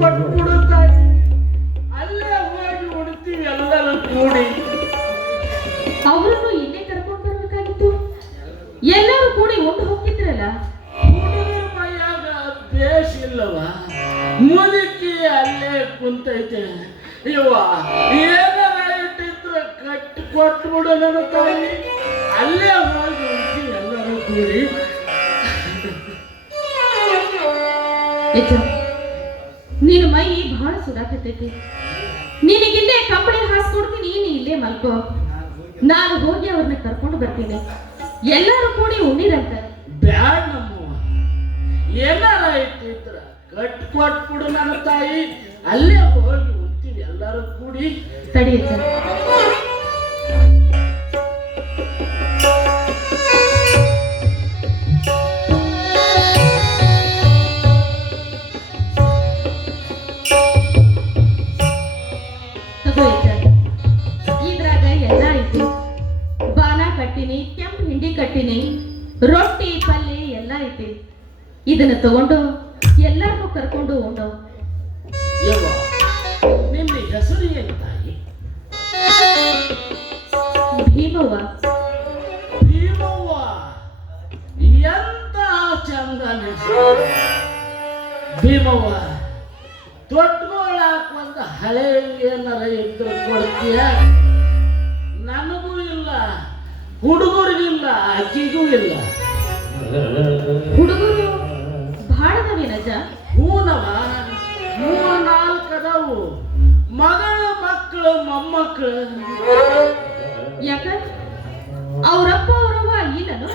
ಕೊಟ್ಬಿಡು ತಾಯಿ, ಅಲ್ಲೇ ಹೋಗಿ ಉಡ್ತೀವಿ ಎಲ್ಲರೂ ಕೂಡಿ. ಅವರನ್ನು ಇಲ್ಲೇ ಕರ್ಕೊಂಡು ಬರ್ಬೇಕಾಗಿತ್ತು, ಎಲ್ಲರೂ ಕೂಡಿ ಉಂಡು ಹೋಗಿದ್ರಲ್ಲ. ಹುಡುಗರ ಮೈಯಾಗ ದೇಶ ಇಲ್ಲವ, ಮುದುಕಿ ಅಲ್ಲೇ ಕುಂತೈತೆ. ಇವ ಏನಾರ ಇಟ್ಟಿದ್ರೆ ಕಟ್ಟಿ ಕೊಟ್ಬಿಡು ನನ್ನ ತಾಯಿ, ಅಲ್ಲೇ ಹೋಗಿ ಉಡ್ತೀವಿ ಎಲ್ಲರೂ ಕೂಡಿ. ನೀನು ಮೈ ಬಹಳ ಸುಡಾಕತ್ತೈತಿ, ನಿನಗಿಲ್ಲೇ ಕಂಬಳಿ ಹಾಸ್ಕೊಡ್ತೀನಿ, ನೀನು ಇಲ್ಲೇ ಮಲ್ಕೋ. ನಾನು ಹೋಗಿ ಅವ್ರನ್ನ ಕರ್ಕೊಂಡು ಬರ್ತೀನಿ, ಎಲ್ಲರೂ ಕೂಡಿ ಉಣ್ಣಿರಂತ. ಬ್ಯಾಡ್ ನಮ್ಮವ್ವ, ಏನಾರ ಇಟ್ಟಿದ್ರ ಕಟ್ ಕೊಟ್ಬಿಡು ನನ್ನ ತಾಯಿ, ಅಲ್ಲೇ ಹೋಗಿ ಉಣ್ತೀವಿ ಎಲ್ಲರೂ ಕೂಡಿ. ತಡಿಯಚ್ಚ, ಇದ್ರಾಗ ಎಲ್ಲ ಐತಿ. ಬಾನ ಕಟ್ಟಿನಿ, ಕೆಂಪು ಹಿಂಡಿ ಕಟ್ಟಿನಿ, ರೊಟ್ಟಿ ಪಲ್ಯ ಎಲ್ಲ ಐತಿ. ಇದನ್ನ ತಗೊಂಡು ಎಲ್ಲಾರನ್ನೂ ಕರ್ಕೊಂಡು ಉಂಡು. ಯವ್ವ, ನಿನ್ನ ಹೆಸರು ಏನು ತಾಯಿ? ಭೀಮವ್ವ. ಭೀಮವ್ವ, ಎಂತ ಚಂದ ಹೆಸರು ಭೀಮವ್ವ. ದೊಡ್ಡಗೋಳಾಕ ಒಂದು ಹಳೆ ಏನಾರ ಇದ್ರು ಕೊಡ್ತೀಯ? ನನಗೂ ಇಲ್ಲ, ಹುಡುಗರಿಗಿಲ್ಲ, ಆಕಿಗೂ ಇಲ್ಲ. ಹುಡುಗರು ಭಾಳದವೇನಜ್ಜ? ಹೂನವ, 3-4 ಅದಾವು, ಮಗಳು, ಮಕ್ಕಳು, ಮೊಮ್ಮಕ್ಕಳು. ಯಾಕ ಅವ್ರಪ್ಪ ಅವ್ರವ್ವ ಇಲ್ಲನು?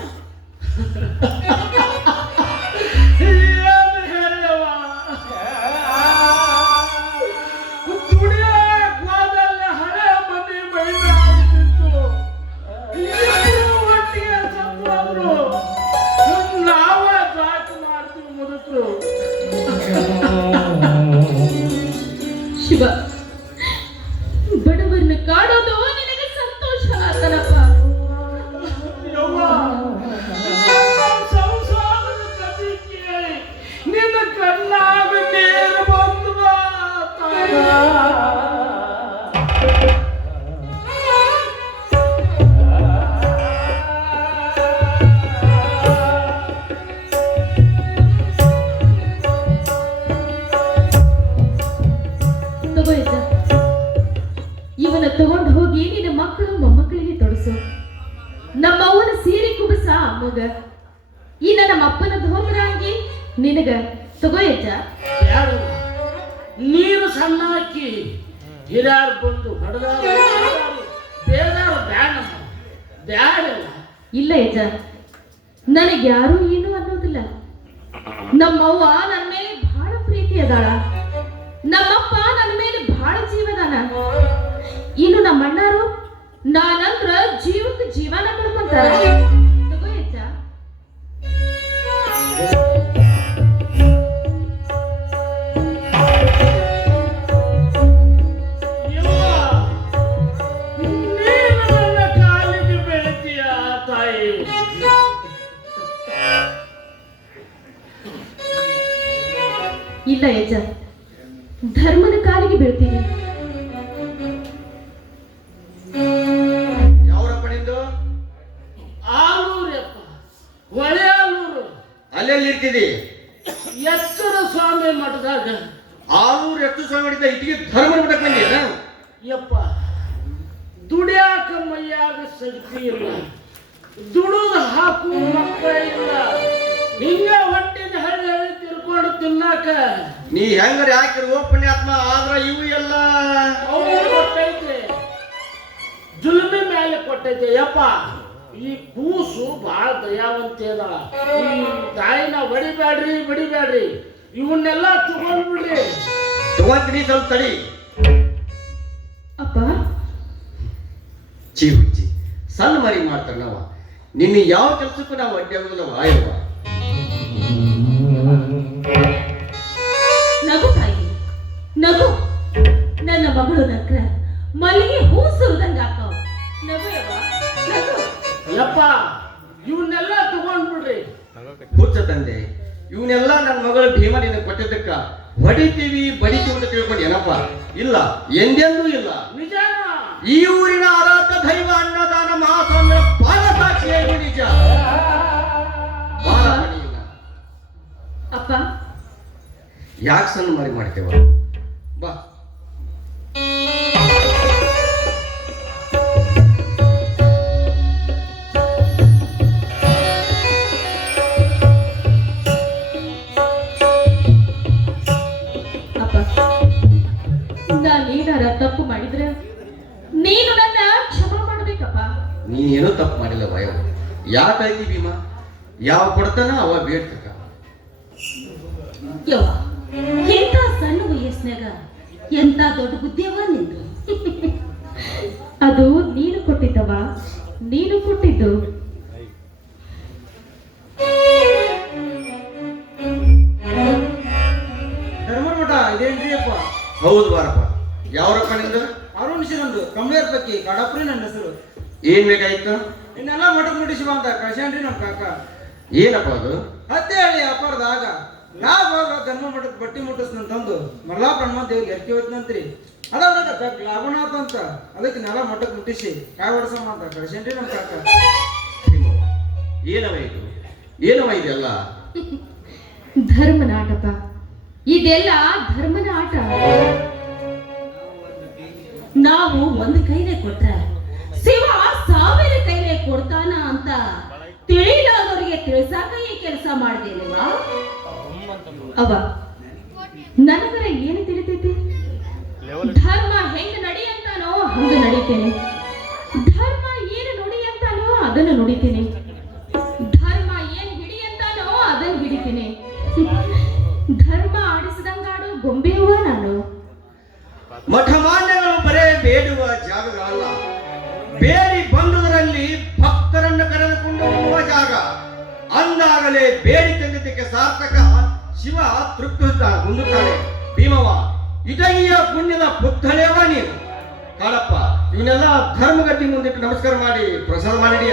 ಏನು ಹೇಳವ್ವ, ದುಡಿಯಾಕ ಹೋದಲ್ಲ ಹಳೆ ಮನೆ ಮೈನ ಆಗ್ತಿತ್ತು. ಇಬ್ರು ಒಟ್ಟಿಗೆ ಸತ್ತೋದ್ರು, ನಾವ ಜಾಟ ಮಾಡ್ತೀವಿ ಮುದುಕರು. ಶಿವ, ಬಡವರನ್ನ ಕಾಡೋದು ನಿನಗೆ ಸಂತೋಷ ಆತನಪ್ಪ. ಯವ್ವ, ಸಂಸಾರದ ಕಥೆ ಕೇಳಿ ನಿನ್ನ ಕಣ್ಣಾಗ ನೀರು ಬಂದ್ವ ತಾಯ. ತಗೋ ಇದ್ದ, ಇವನ ತಗೊಂಡು ಹೋಗಿ ನಿನ್ನ ಮಕ್ಕಳು ಮೊಮ್ಮಕ್ಕಳಿಗೆ ತೊಡಸು. ನಮ್ಮವ್ವನ ಸೀರೆ ಕುಬಸ ಅಮ್ಮಗ, ಇನ್ನ ನಮ್ಮ ಅಪ್ಪನ ಧೋದ್ರಾಂಗಿ ನಿನಗ. ತಗೋ ಯಜ್ಜ. ಬ್ಯಾಡವ್ವ, ನೀರು ಸಣ್ಣ ಹಾಕಿ ಹಿರಿಯರು ಬಂದು ಹೊಡೆದಾರು ಬೇದಾರು ಬ್ಯಾಡಮ್ಮ, ಬ್ಯಾಡವ್ವ. ಇಲ್ಲ ಯಜ್ಜ, ನನಗೆ ಯಾರೂ ಏನು ಅನ್ನೋದಿಲ್ಲ. ನಮ್ಮವ್ವ ನನ್ನ ಮೇಲೆ ಬಹಳ ಪ್ರೀತಿ ಅದಾಳ, ನಮ್ಮಪ್ಪ ನನ್ನ ಮೇಲೆ ಬಹಳ ಜೀವದಾನ. ಇನ್ನು ನಮ್ಮ ಅಣ್ಣಾರು ನಾನಂದ್ರ ಜೀವಕ್ಕೆ ಜೀವನ ಕಳ್ಕೊಂತಾರ. ತಗೋ ಯಜ್ಜ. ಯವ್ವ, ನೀನು ನನ್ನ ಕಾಲಿಗೆ ಬೆಳಿತೀಯ ತಾಯಿ. ಇಲ್ಲ ಯಜ್ಜ, ಧರ್ಮದ ಕಾಲಿಗೆ ಬೀಳ್ತೀನಿ. ಯಾವ್ರಪ್ಪ ನಿಂದು? ಆಲೂರಪ್ಪ, ಹೊಳೆ ಆಲೂರು. ಅಲ್ಲೆಲ್ಲಿ ಇರ್ತಿದಿ? ಎತ್ತರ ಸ್ವಾಮಿ ಮಠದಾಗ. ಆಲೂರು ಎಷ್ಟು ಸಾವಿರ ಇಟ್ಟಿಗೆ ಧರ್ಮ ಬಿಡಕ್ ಬಂದಿಯನ? ಯಪ್ಪ, ದುಡಿಯಾಕ ಮೈಯಾಗ ಶಕ್ತಿ ಇಲ್ಲ, ದುಡಿದು ಹಾಕು ಮಕ್ಕಳ ಇಲ್ಲ, ಹಿಂಗ ಹೊಟ್ಟಿನ ಹಳ್ಳಿ ತಿರ್ಕೊಂಡು ತಿನ್ನಾಕ. ನೀ ಹೆಂಗಾರ ಯಾಕಿರುವ ಪುಣ್ಯಾತ್ಮ, ಆದ್ರ ಇವು ಎಲ್ಲ ಅವ್ರು ಕೊಟ್ಟೈತೆ, ಜುಲ್ಮಿ ಮೇಲೆ ಕೊಟ್ಟೈತೆ. ಯಪ್ಪ, ಈ ಕೂಸು ಬಹಳ ದಯಾವಂತ ಅದ, ಈ ತಾಯಿನ ಬಡಿಬ್ಯಾಡ್ರಿ ಬಡಿಬ್ಯಾಡ್ರಿ, ಇವನ್ನೆಲ್ಲ ತಗೊಂಡ್ಬಿಡ್ರಿ. ತಗೊಂತೀನಿ, ಸ್ವಲ್ಪ ತಡಿ. ಅಪ್ಪ, ಚೀವುಚ್ಚಿ ಸಣ್ಣ ಮರಿ ಮಾಡ್ತಾರ ನಾವ, ನಿನ್ನ ಯಾವ ಕೆಲಸಕ್ಕೂ ನಾವು ಅಡ್ಡಿ ಆಗೋದಿಲ್ಲ ವಾಯವ್ವ. ನಗು ತಾಯಿ, ನಗು. ನನ್ನ ಮಗಳು ನಕ್ರ ಮಲ್ಲಿಗೆ ಹೂ ಸುರಿದಂಗಾಕವ್. ನಗು ಯವ್ವ, ನಗು. ಯಪ್ಪ, ಇವನ್ನೆಲ್ಲ ತಗೊಂಡ್ಬಿಡ್ರಿ. ಹುಚ್ಚ ತಂದೆ, ಇವನ್ನೆಲ್ಲ ನನ್ನ ಮಗಳು ಭೀಮ ನಿನಗೆ ಕೊಟ್ಟಿದ್ದಕ್ಕ ಹೊಡಿತೀವಿ ಬಡಿತೀವಿ ಅಂತ ತಿಳ್ಕೊಂಡು ಏನಪ್ಪ ಇಲ್ಲ, ಎಂದೆಂದೂ ಇಲ್ಲ. ನಿಜಾನ ಈ ಊರಿನ ಆರಾಧ ದೈವ ಅನ್ನದಾನ ಮಹಾಸ್ವಾಮಿಯ ಪಾದ ಸಾಕ್ಷಿಯಾಗಿ ನಿಜ. ಬಾಳ ಮಣಿ ಇಲ್ಲ. ಅಪ್ಪ ಯಾಕೆ ಸಣ್ಣ ಮರಿ ಮಾಡ್ತೇವ? ಬಾ. ನಾನೇನಾರ ತಪ್ಪು ಮಾಡಿದ್ರೆ ನೀನು ನನ್ನ ಕ್ಷಮಾ ಮಾಡ್ಬೇಕಪ್ಪ. ನೀನೇನೋ ತಪ್ಪು ಮಾಡಿಲ್ಲ ವಯವ. ಯಾಕಾಯ್ತಿ ಭೀಮಾ? ಯಾವ ಕೊಡ್ತಾನ ಅವ ಬೇಡ್ತಕ್ಕ. ಯವ್ವ, ಎಂತ ಸಣ್ಣ ವಯಸ್ಸಿನಾಗ ಎಂತ ದೊಡ್ಡ ಬುದ್ಧಿಯವ ನಿಂದು. ಅದು ನೀನು ಕೊಟ್ಟಿದ್ದವ, ನೀನು ಕೊಟ್ಟಿದ್ದು. ಧರ್ಮಮಠ ಇದೇನ್ರಿ ಅಪ್ಪ? ಹೌದು ಬಾರಪ್ಪ. ಯಾವ್ರಪ್ಪ ನಿಂದು? ಅರುಣ್ ಶಿರಂದು ಕಂಬ್ಲೇರ್ ಪಕ್ಕಿ ಕಡಪ್ರಿ ನನ್ನ ಹೆಸರು. ಏನ್ ಬೇಕಾಯ್ತು? ಇನ್ನೆಲ್ಲ ಮಠದ ಮುಟ್ಟಿಸಿ ಅಂತ ಕಳ್ಸ್ಯಾನ್ರಿ ನಮ್ಮ ಕಾಕ. ಏನಪ್ಪ ಅದು? ಹತ್ತೆ ಹೇಳಿ ಅಪಾರದಾಗ ಯಾವ ಧರ್ಮ ಮಠದ ಬಟ್ಟಿ ಮುಟ್ಟಿಸ್ನ ತಂದು ಮಲ್ಲಾಪುರ ಹನುಮಂತ ದೇವ್ರಿಗೆ ಎರ್ಕಿ ಹೋಯ್ತಂತ್ರಿ. ಅದಾಗ ಲಾಭನಾಥ ಅಂತ ಅದಕ್ಕೆ ನೆಲ ಮಠಕ್ಕೆ ಮುಟ್ಟಿಸಿ ಕಾಯಿ ಹೊಡ್ಸಮ್ಮ ಅಂತ ಕಳ್ಸ್ಯಾನ್ರಿ ನಮ್ಮ ಕಾಕ. ಏನವ ಇದು? ಏನವ ಇದೆಲ್ಲ? ಧರ್ಮನ ಆಟಪ್ಪ, ಇದೆಲ್ಲ ಧರ್ಮನ ಆಟ. ನಾವು ಒಂದು ಕೈಲೇ ಕೊಟ್ರೆ ಶಿವ 1000 ಕೈಲೇ ಕೊಡ್ತಾನ ಅಂತ ತಿಳಿಲಾದವರಿಗೆ ತಿಳಿಸಾಕ ಈ ಕೆಲಸ ಮಾಡಿದೇನಿವಾ? ಅವ ನನಗರ ಏನು ತಿಳಿತೈತಿ? ಧರ್ಮ ಹೆಂಗ ನಡಿ ಅಂತಾನೋ ಹಂಗ ನಡೀತೇನೆ. ಧರ್ಮ ಏನು ನುಡಿ ಅಂತಾನೋ ಅದನ್ನು ನುಡಿತೀನಿ. ಧರ್ಮ ಏನ್ ಹಿಡಿ ಅಂತಾನೋ ಅದನ್ನು ಹಿಡಿತೀನಿ. ಧರ್ಮ ಆಡಿಸಿದಂಗಾಡು ಗೊಂಬೆಯುವ ನಾನು. ಮಠಮಾನ್ಯಗಳು ಬರೇ ಬೇಡುವ ಜಾಗಗಳಲ್ಲ, ಬೇಡಿ ಬಂದುದರಲ್ಲಿ ಭಕ್ತರನ್ನು ಕರೆದುಕೊಂಡು ಹೋಗುವ ಜಾಗ. ಅಂದಾಗಲೇ ಬೇಡಿ ತಂದಿದ್ದಕ್ಕೆ ಸಾರ್ಥಕ. ಶಿವ ತೃಪ್ತಿ ಹೊಂದುತ್ತಾನೆ. ಭೀಮವ್ವ, ಇಟಗಿಯ ಪುಣ್ಯದ ಪುತ್ಥಳೇವ ನೀನು. ಕಾಳಪ್ಪ, ಇವನ್ನೆಲ್ಲ ಧರ್ಮಗಟ್ಟಿ ಮುಂದಿಟ್ಟು ನಮಸ್ಕಾರ ಮಾಡಿ ಪ್ರಸಾದ ಮಾಡಿ.